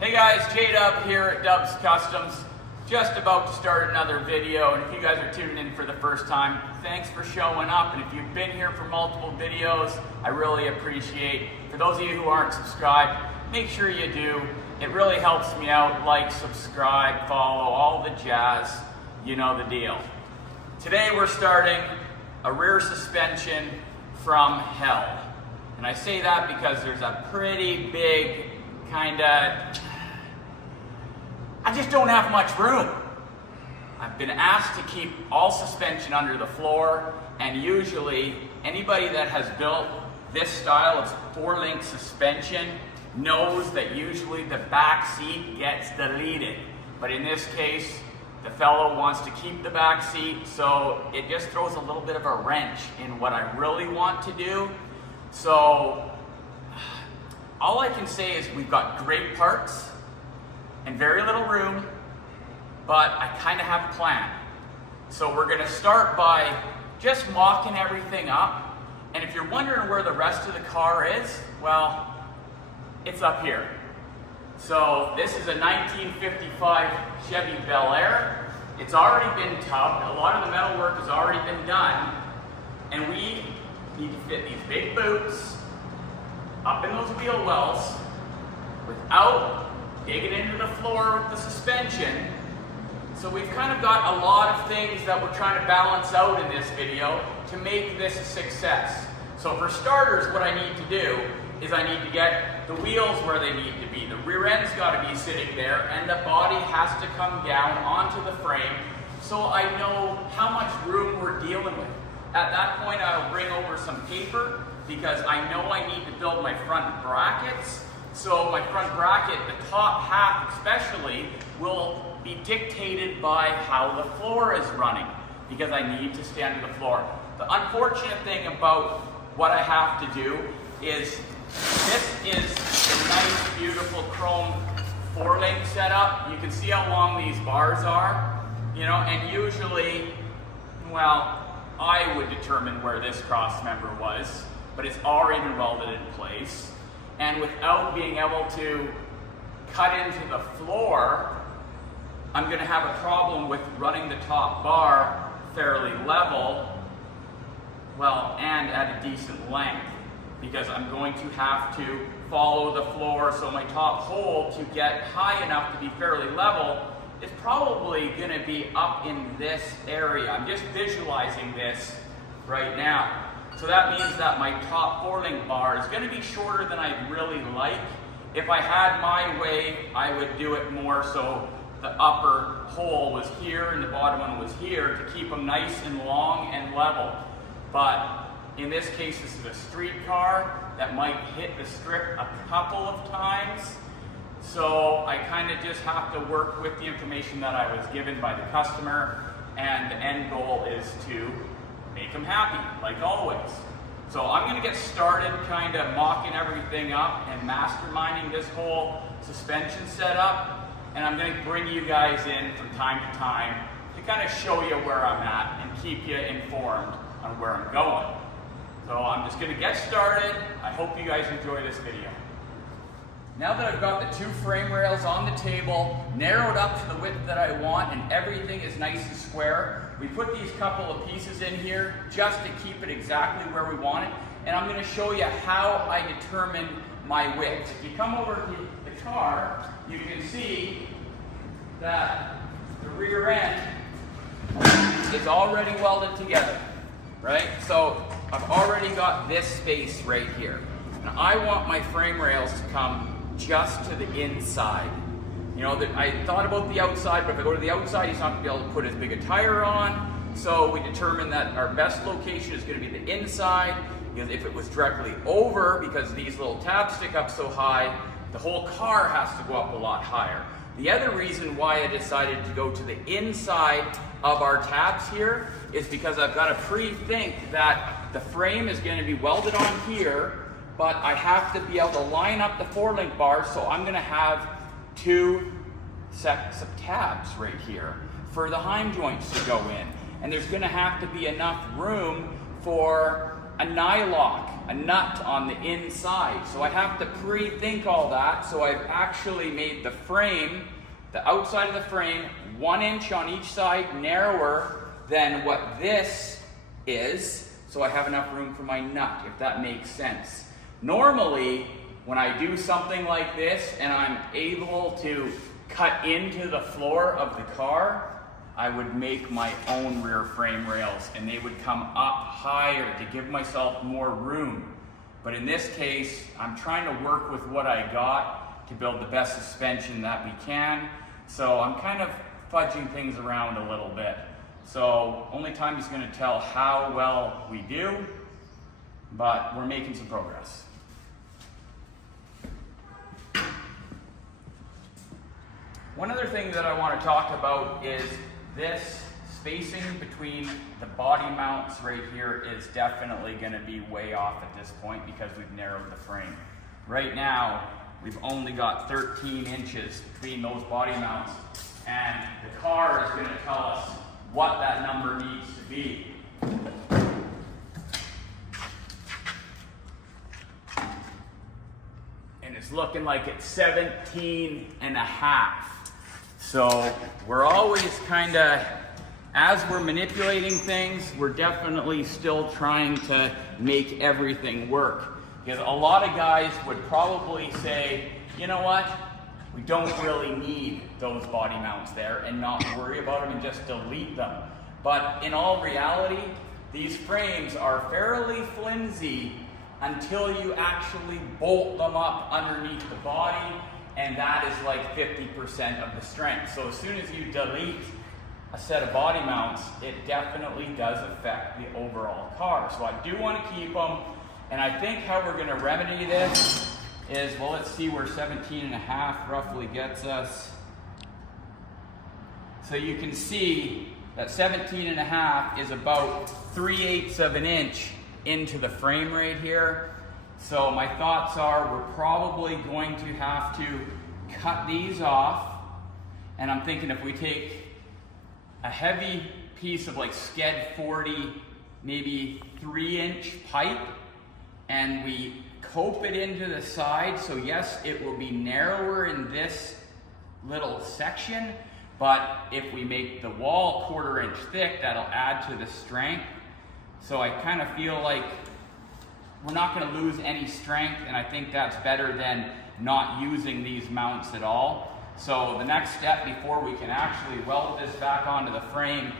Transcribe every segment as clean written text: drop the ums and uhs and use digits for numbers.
Hey guys, J-Dub here at Dub's Customs. Just about to start another video, and if you guys are tuning in for the first time, thanks for showing up. And if you've been here for multiple videos, I really appreciate. For those of you who aren't subscribed, make sure you do. It really helps me out. Like, subscribe, follow, all the jazz. You know the deal. Today we're starting a rear suspension from hell. And I say that because there's a pretty big I just don't have much room. I've been asked to keep all suspension under the floor, and usually anybody that has built this style of 4-link suspension knows that usually the back seat gets deleted. But in this case, the fellow wants to keep the back seat, so it just throws a little bit of a wrench in what I really want to do. So all I can say is we've got great parts and very little room, but I kind of have a plan. So we're going to start by just mocking everything up. And if you're wondering where the rest of the car is, well, it's up here. So this is a 1955 Chev Bel Air. It's already been tubbed. A lot of the metal work has already been done. And we need to fit these big boots up in those wheel wells without digging into the floor with the suspension. So we've kind of got a lot of things that we're trying to balance out in this video to make this a success. So for starters, what I need to do is I need to get the wheels where they need to be. The rear end's got to be sitting there, and the body has to come down onto the frame so I know how much room we're dealing with. At that point, I'll bring over some paper because I know I need to build my front brackets. So my front bracket, the top half especially, will be dictated by how the floor is running because I need to stay under the floor. The unfortunate thing about what I have to do is this is a nice, beautiful chrome 4-link setup. You can see how long these bars are, and usually, well, I would determine where this cross member was, but it's already been welded in place. And without being able to cut into the floor, I'm going to have a problem with running the top bar fairly level, and at a decent length, because I'm going to have to follow the floor, so my top hole to get high enough to be fairly level is probably going to be up in this area. I'm just visualizing this right now. So that means that my top 4-link bar is going to be shorter than I'd really like. If I had my way, I would do it more so the upper hole was here and the bottom one was here to keep them nice and long and level. But in this case, this is a street car that might hit the strip a couple of times. So I kind of just have to work with the information that I was given by the customer, and the end goal is to make them happy, like always. So I'm going to get started kind of mocking everything up and masterminding this whole suspension setup, and I'm going to bring you guys in from time to time to kind of show you where I'm at and keep you informed on where I'm going. So I'm just going to get started. I hope you guys enjoy this video. Now that I've got the 2 frame rails on the table, narrowed up to the width that I want, and everything is nice and square, we put these couple of pieces in here just to keep it exactly where we want it. And I'm going to show you how I determine my width. If you come over to the car, you can see that the rear end is already welded together, right? So I've already got this space right here. And I want my frame rails to come just to the inside. I thought about the outside, but if I go to the outside, he's not going to be able to put as big a tire on. So we determined that our best location is going to be the inside, because if it was directly over, because these little tabs stick up so high, the whole car has to go up a lot higher. The other reason why I decided to go to the inside of our tabs here is because I've got to pre-think that the frame is going to be welded on here, but I have to be able to line up the 4-link bars, so I'm going to have 2 sets of tabs right here for the heim joints to go in. And there's going to have to be enough room for a nylock, a nut on the inside. So I have to pre-think all that. So I've actually made the frame, the outside of the frame, 1 inch on each side narrower than what this is. So I have enough room for my nut, if that makes sense. Normally, when I do something like this and I'm able to cut into the floor of the car, I would make my own rear frame rails and they would come up higher to give myself more room. But in this case, I'm trying to work with what I got to build the best suspension that we can. So I'm kind of fudging things around a little bit. So only time is going to tell how well we do, but we're making some progress. One other thing that I want to talk about is this spacing between the body mounts right here is definitely going to be way off at this point because we've narrowed the frame. Right now, we've only got 13 inches between those body mounts, and the car is going to tell us what that number needs to be. And it's looking like it's 17 and a half. So we're always kind of, as we're manipulating things, we're definitely still trying to make everything work. Because a lot of guys would probably say, you know what, we don't really need those body mounts there and not worry about them and just delete them. But in all reality, these frames are fairly flimsy until you actually bolt them up underneath the body, and that is like 50% of the strength. So as soon as you delete a set of body mounts, it definitely does affect the overall car. So I do want to keep them, and I think how we're going to remedy this is, well, let's see where 17 and a half roughly gets us. So you can see that 17 and a half is about 3/8 of an inch into the frame right here. So my thoughts are we're probably going to have to cut these off. And I'm thinking if we take a heavy piece of like Sked 40, maybe 3-inch pipe, and we cope it into the side. So yes, it will be narrower in this little section, but if we make the wall 1/4 inch thick, that'll add to the strength. So I kind of feel like we're not going to lose any strength, and I think that's better than not using these mounts at all. So the next step before we can actually weld this back onto the frame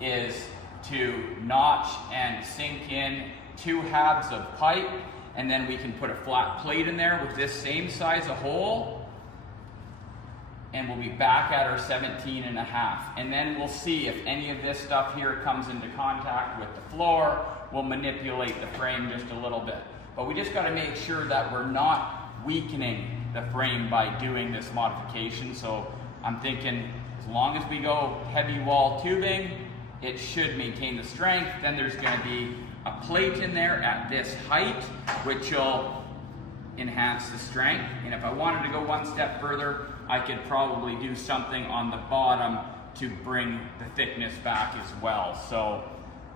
is to notch and sink in 2 halves of pipe, and then we can put a flat plate in there with this same size of hole, and we'll be back at our 17 and a half. And then we'll see if any of this stuff here comes into contact with the floor. We'll manipulate the frame just a little bit. But we just got to make sure that we're not weakening the frame by doing this modification. So I'm thinking as long as we go heavy wall tubing, it should maintain the strength. Then there's going to be a plate in there at this height, which will enhance the strength. And if I wanted to go one step further, I could probably do something on the bottom to bring the thickness back as well. So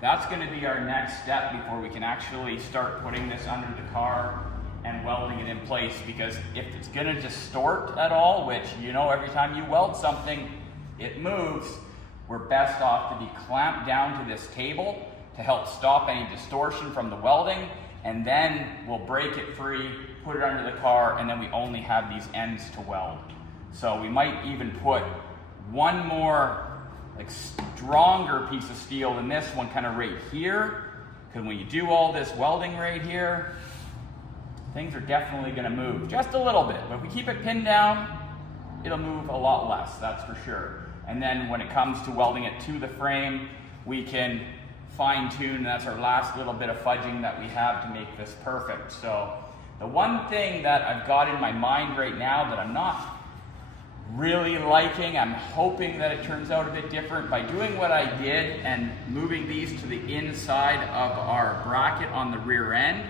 that's going to be our next step before we can actually start putting this under the car and welding it in place. Because if it's going to distort at all, which, you know, every time you weld something, it moves, we're best off to be clamped down to this table to help stop any distortion from the welding, and then we'll break it free, put it under the car, and then we only have these ends to weld. So we might even put one more like stronger piece of steel than this one kind of right here, because when you do all this welding right here, things are definitely going to move just a little bit. But if we keep it pinned down, it'll move a lot less, that's for sure. And then when it comes to welding it to the frame, we can fine tune, and that's our last little bit of fudging that we have to make this perfect. So the one thing that I've got in my mind right now that I'm not really liking, I'm hoping that it turns out a bit different, by doing what I did and moving these to the inside of our bracket on the rear end,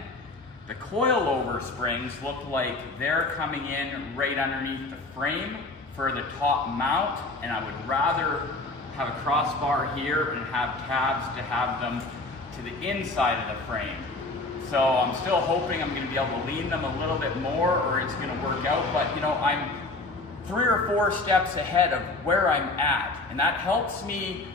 the coilover springs look like they're coming in right underneath the frame for the top mount, and I would rather have a crossbar here and have tabs to have them to the inside of the frame. So I'm still hoping I'm going to be able to lean them a little bit more, or it's going to work out. But you know, I'm 3 or 4 steps ahead of where I'm at, and that helps me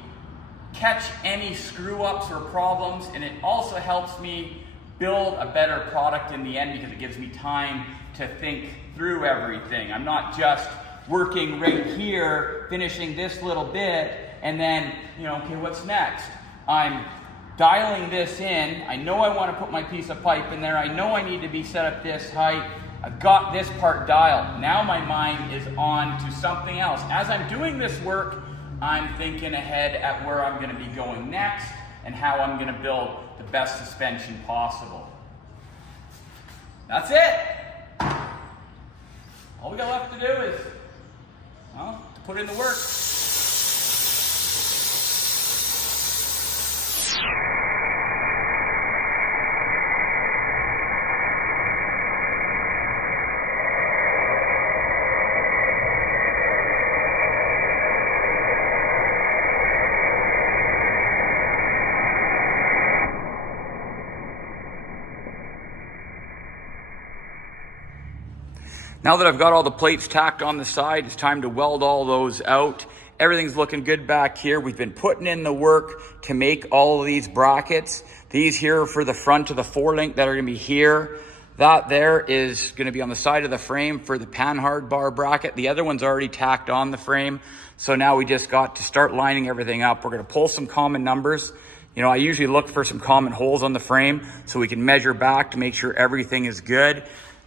catch any screw ups or problems, and it also helps me build a better product in the end because it gives me time to think through everything. I'm not just working right here, finishing this little bit, and then, you know, okay, what's next? I'm dialing this in. I know I want to put my piece of pipe in there. I know I need to be set up this height. I've got this part dialed. Now my mind is on to something else. As I'm doing this work, I'm thinking ahead at where I'm going to be going next and how I'm going to build the best suspension possible. That's it. All we got left to do is, well, to put in the work. Now that I've got all the plates tacked on the side, it's time to weld all those out. Everything's looking good back here. We've been putting in the work to make all of these brackets. These here are for the front of the 4-link that are gonna be here. That there is gonna be on the side of the frame for the panhard bar bracket. The other one's already tacked on the frame. So now we just got to start lining everything up. We're gonna pull some common numbers. You know, I usually look for some common holes on the frame so we can measure back to make sure everything is good.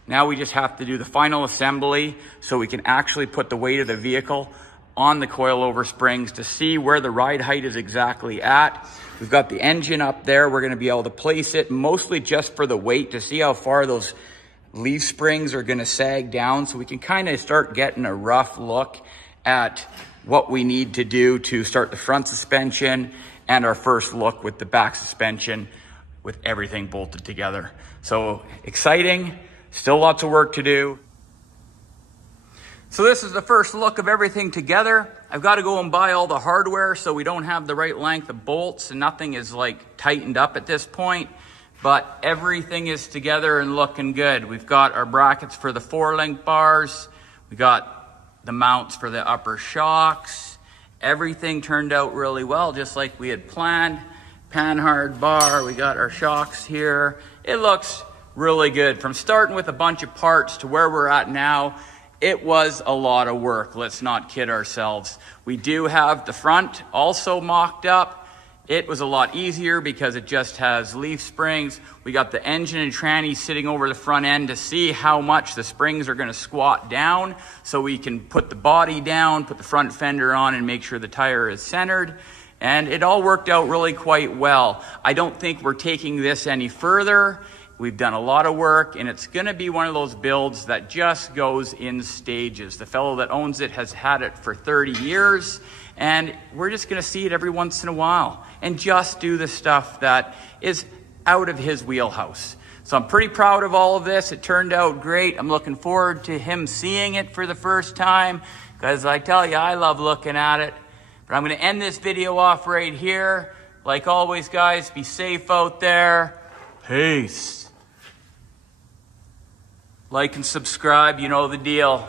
Now we just have to do the final assembly so we can actually put the weight of the vehicle on the coilover springs to see where the ride height is exactly at. We've got the engine up there. We're going to be able to place it mostly just for the weight to see how far those leaf springs are going to sag down, so we can kind of start getting a rough look at what we need to do to start the front suspension and our first look with the back suspension with everything bolted together. So exciting. Still lots of work to do. So this is the first look of everything together. I've got to go and buy all the hardware so we don't have the right length of bolts and nothing is like tightened up at this point. But everything is together and looking good. We've got our brackets for the 4-link bars. We got the mounts for the upper shocks. Everything turned out really well, just like we had planned. Panhard bar, we got our shocks here. It looks really good. From starting with a bunch of parts to where we're at now, it was a lot of work. Let's not kid ourselves. We do have the front also mocked up. It was a lot easier because it just has leaf springs. We got the engine and tranny sitting over the front end to see how much the springs are going to squat down so we can put the body down, put the front fender on, and make sure the tire is centered. And it all worked out really quite well. I don't think we're taking this any further. We've done a lot of work, and it's going to be one of those builds that just goes in stages. The fellow that owns it has had it for 30 years, and we're just going to see it every once in a while and just do the stuff that is out of his wheelhouse. So I'm pretty proud of all of this. It turned out great. I'm looking forward to him seeing it for the first time because I tell you, I love looking at it. But I'm going to end this video off right here. Like always, guys, be safe out there. Peace. Like and subscribe, you know the deal.